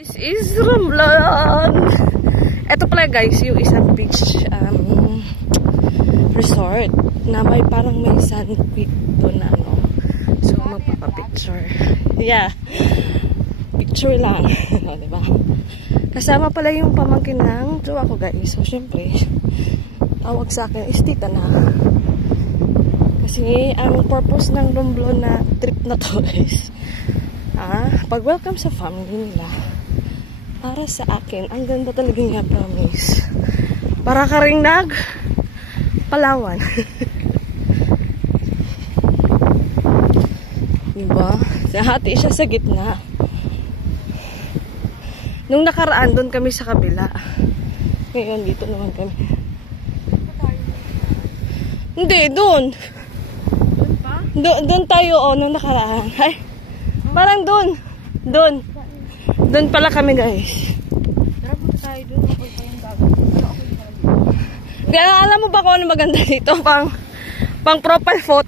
This is Romblon. Ito pala guys, yung isang beach resort na may parang may sand pit doon na ano. So magpapapicture. Yeah. Picture lang. Diba? Kasama pala yung pamangkin ng jowa ko guys. So syempre, tawag sa akin is tita na. Kasi ang purpose ng Romblon na trip na to is pag-welcome sa family nila. Para sa akin, ang ganda talaga nga, promise. Para ka rin Palawan. Diba? Hati siya sa gitna. Nung nakaraan, doon kami sa kabila. Ngayon, dito naman kami. Hindi, doon. Doon pa? Doon tayo, nung nakaraan. Ay, parang doon. Doon. Doon pala kami guys. Tara po tayo doon. Ako pa yung gagawin. Kaya alam mo ba kung ano maganda dito? Pang profile photo.